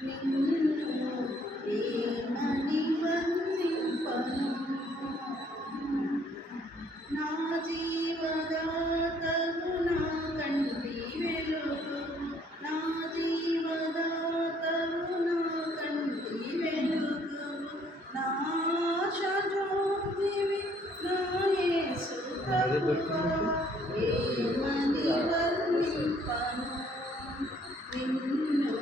నిన్ను ఏమని వర్ణింపను నా జీవదాతవు నా కంటి వెలుగు నా జీవదాతవు నా కంటి వెలుగు నా ఆశజ్యోతివి నా యేసు ప్రభువా ఏమని వర్ణింపను నిన్ను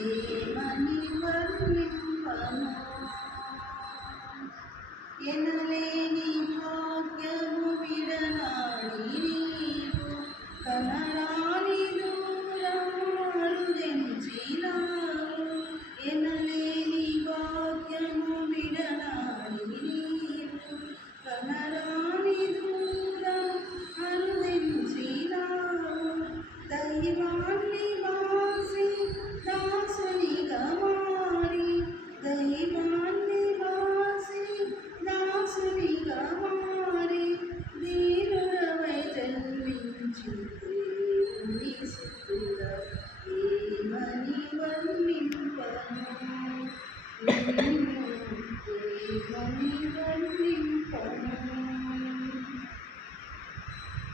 ఏమని వర్ణింపను ఎనలేని భాగ్యము విడనాడి నీవు కనరాని దూరము అరుదెంచినావు ఎనలేని భాగ్యము విడనాడి నీవు కనరాని దూరము అరుదెంచినావు దైవాన్ని వాసి దాసునిగా మారి దైవాన్ని వాసి దాసునిగా మారి దీనుడవై జన్మించి దేవుని సుతుడా ఏమని వర్ణింపను నిన్ను ఏమని వర్ణింపను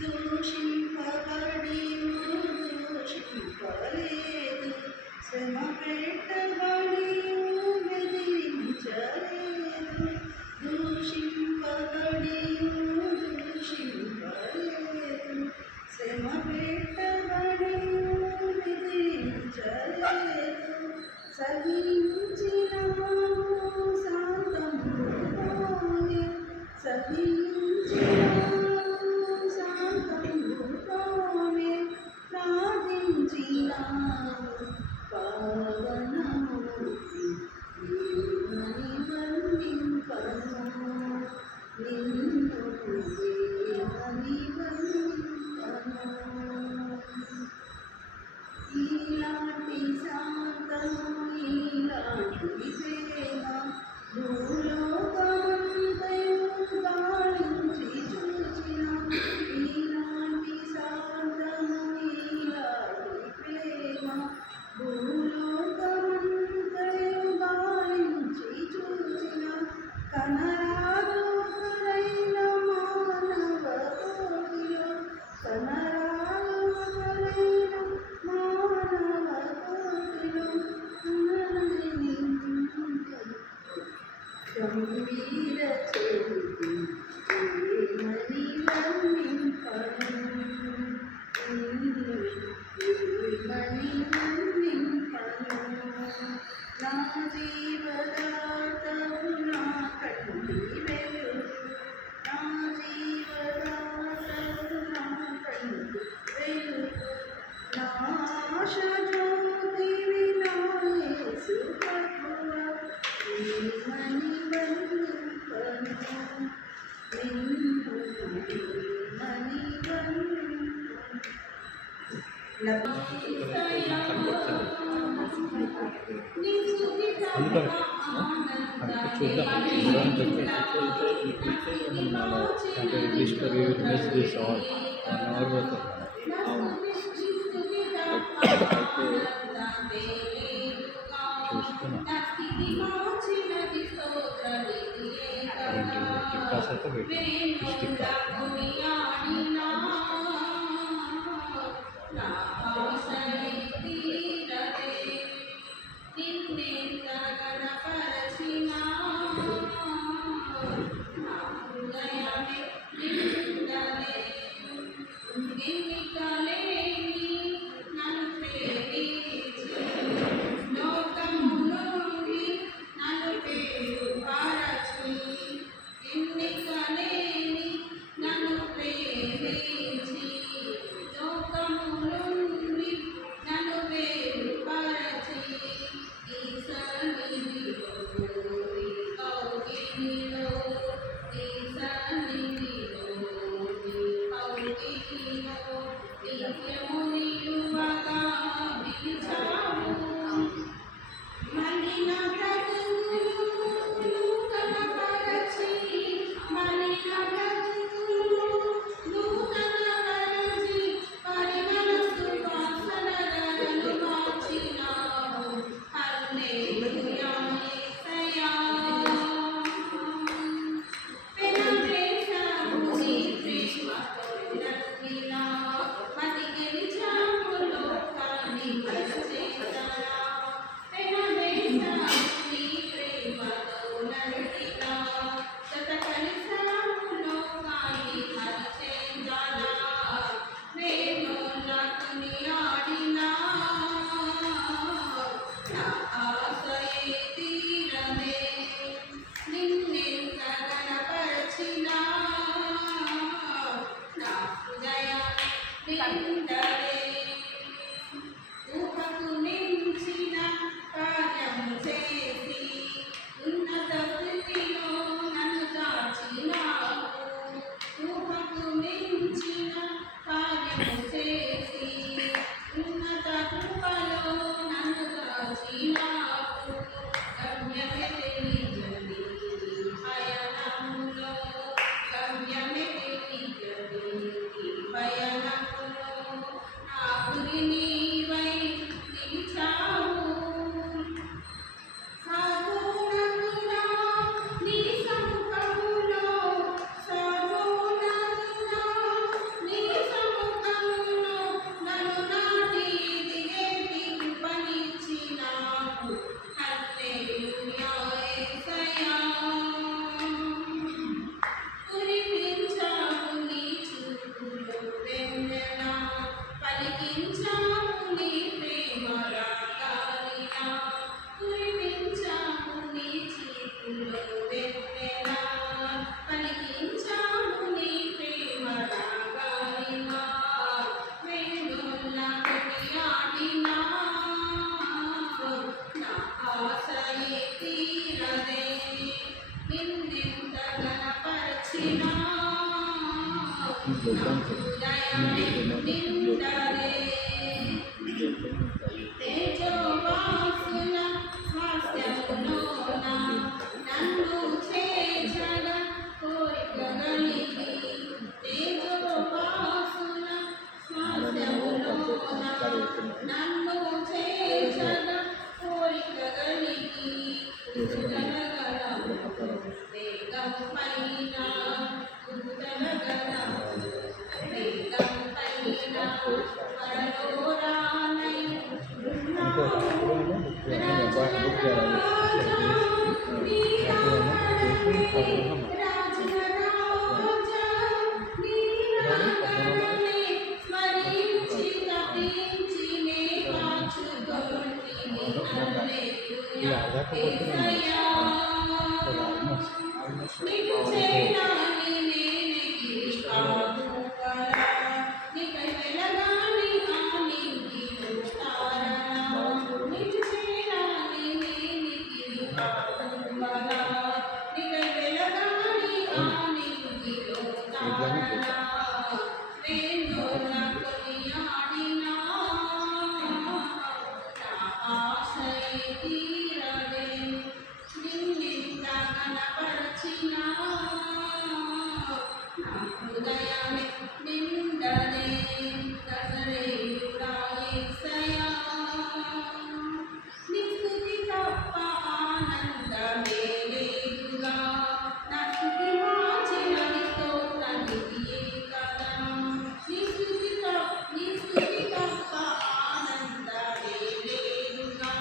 దూషింపబడి దూషింపలేదు శ్రమ పెట్టబడి బెదిరించలేదు దూషింపబడి దూషింపలేదు శ్రమ పెట్టబడి బెదిరించలేదు సహించినావు శాంతముతోనే సహించినావు శాంతముతోనే ప్రార్థించినావు పావనమూర్తి ఏమని వర్ణింపను నిన్ను ఏమని వర్ణింపను ఈలాంటి శాంతము ఈలాంటి ప్రేమ భూలోకమంతయు గాలించి చూచిన ఈలాంటి శాంతము ఈలాంటి ప్రేమ భూలోకమంతయు గాలించి చూచిన కనరాదు ఒకరైన మానవ కోటిలో కనరాదు ఒకరైన మానవ కోటిలో కనరని గంభీర చేతి ఏమని వర్ణింపను నిన్ను ఏమని వర్ణింపను నా జీవదాతవు నా కంటి వెలుగు నా జీవదాతవు నా కంటి వెలుగు నా ఆశజ్యోతివి నా యేసు ప్రభువా ఏమని వర్ణింపను నిన్ను ఏమని ఇంగ్లీష్ మెసేజెస్ చూస్తున్నా టిక్కాస్ అయితే పెట్టి టిక్కా ఎన్నికలే కృపలో నన్ను దాచినావు గమ్యమే తెలియని పయనములో గమ్యమే తెలియని పయనములో నా గురి నీవై నిలిచావు సర్వోన్నతుడా నీ సముఖములో సర్వోన్నతుడా నీ సముఖములో నన్ను నాటి దిగేటి కృపనిచ్చినావు హల్లెలూయా యేసయ్యా కురిపించావు నీ చూపులో వెన్నెల పలికించావు నీ ప్రేమ రాగాలిలా కురిపించావు నీ చూపులో వెన్నెల పలికించావు నీ ప్రేమ రాగాలిలా వేణుల కొనియాడినా నా ఆశయే తీరదే నిన్నెంత గణపరచినా హృదయమే నిండదే తేజోవాసుల స్వాస్థ్యములోన నన్ను చేర్చగా కోరిక కలిగి తేజోవాసుల స్వాస్థ్యములోన నన్ను చేర్చగా కోరిక కలిగి వేగం పైన వేగం పైన పరలోరానై హృదయమే నిండనే నజరేయుడా యేసయ్యా నీ స్తుతి తప్ప ఆనందమే లేదుగా నా స్తుతి మార్చినది స్తోత్రనిధియే కదా నీ స్తుతి తప్ప ఆనందమే లేదుగా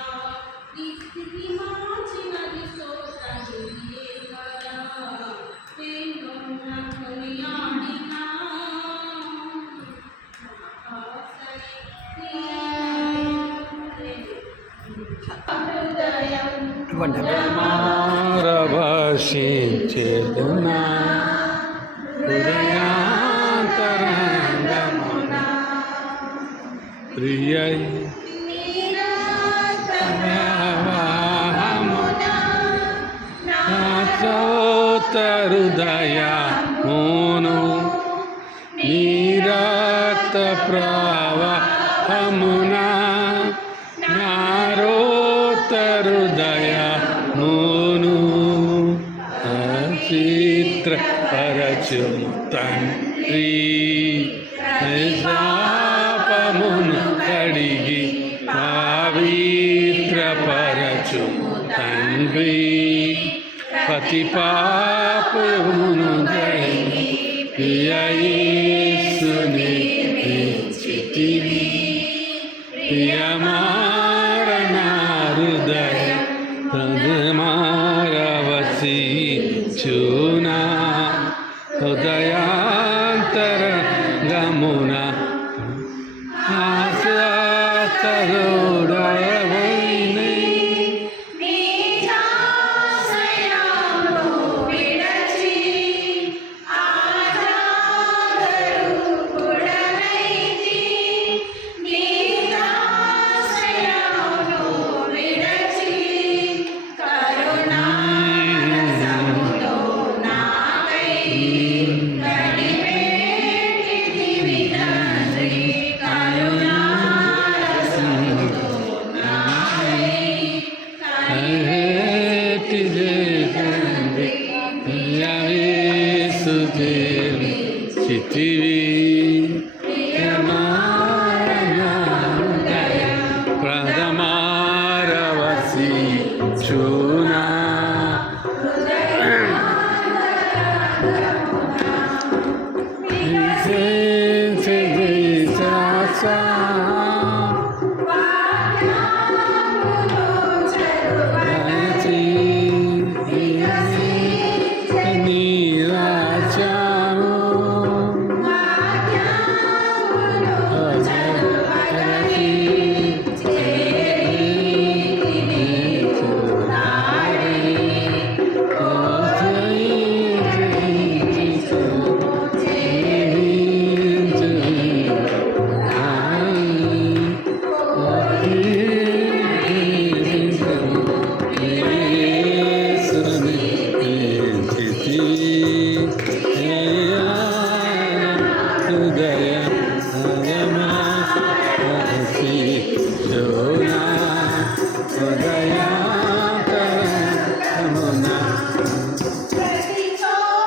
నీ స్థితి మార్చినది స్తోత్రనిధియే కదా నేను కొనియాడినా మారవశించేదునా హృదయాంతరంగమున ప్రియై హృదయమును నీరక్త ప్రవాహమునా నారోత హృదయమును చిత్ర పరచుము తండ్రి శాపమును కడిగి పవిత్ర పరచుము తండ్రి పతి పాపమును యేసుని చితివి ప్రియమారణ హృదయ మారవసి చూనా హృదయాంతర గమున ఆశాతరుడవైనై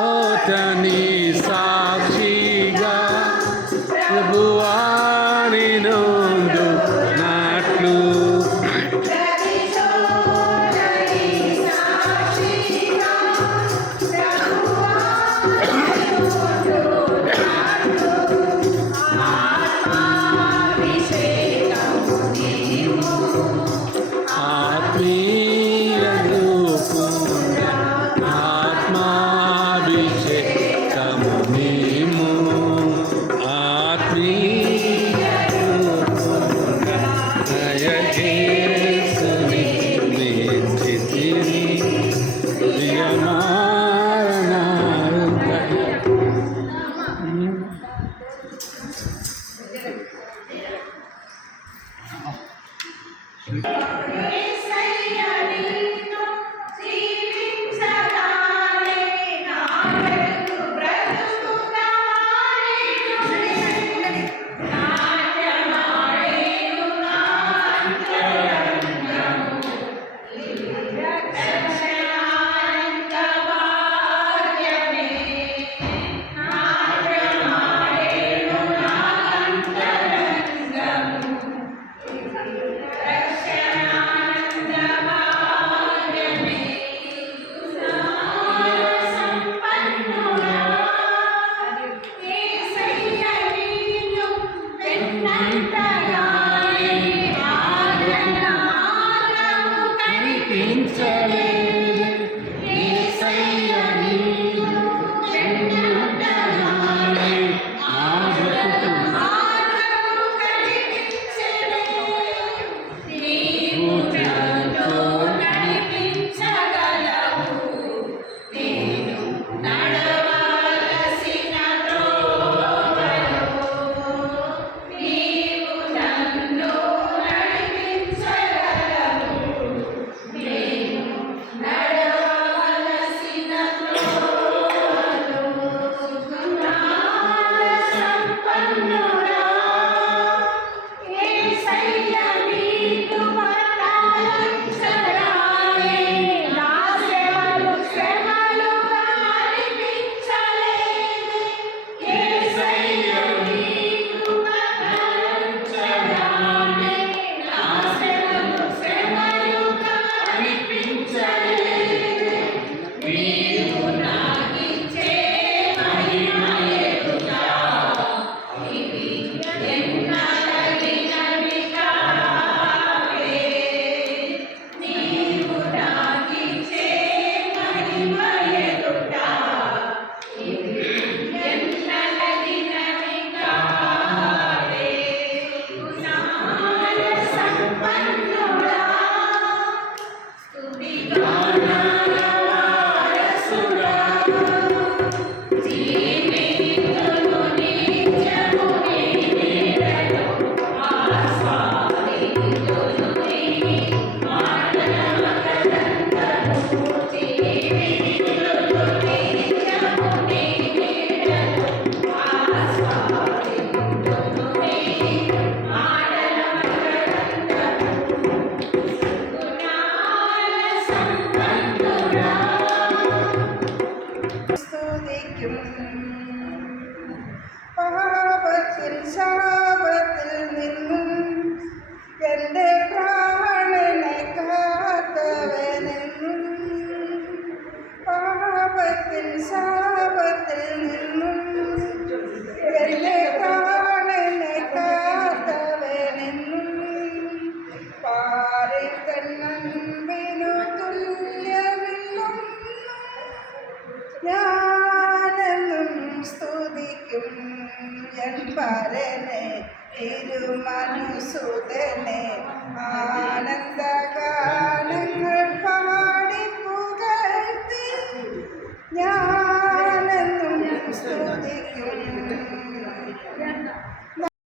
ఓటని సాక్షిగా ప్రభువాని నుండు నాట్లు ఆత్మీయ రూపుండ ఆత్మాభిషేకము నీము ఆత్మీయ రూపుండ దయచేసుని నిశ్చితిని హృదయమారణాలు പാപത്തിൽ ശാപത്തിൽ നിന്നും എൻ്റെ പ്രാണനെ കാത്തവനെന്നും പാപത്തിൽ ശാപത്തിൽ നിന്നും എൻ്റെ പ്രാണനെ കാത്തവനെന്നും പാറിൽ കണ്ണമ്പിനു തുല്യമില്ലും ഞാനെന്നും സ്തുതിക്കും എൻ പരനെ തിരുമനുസുതനെ ആനന്ദ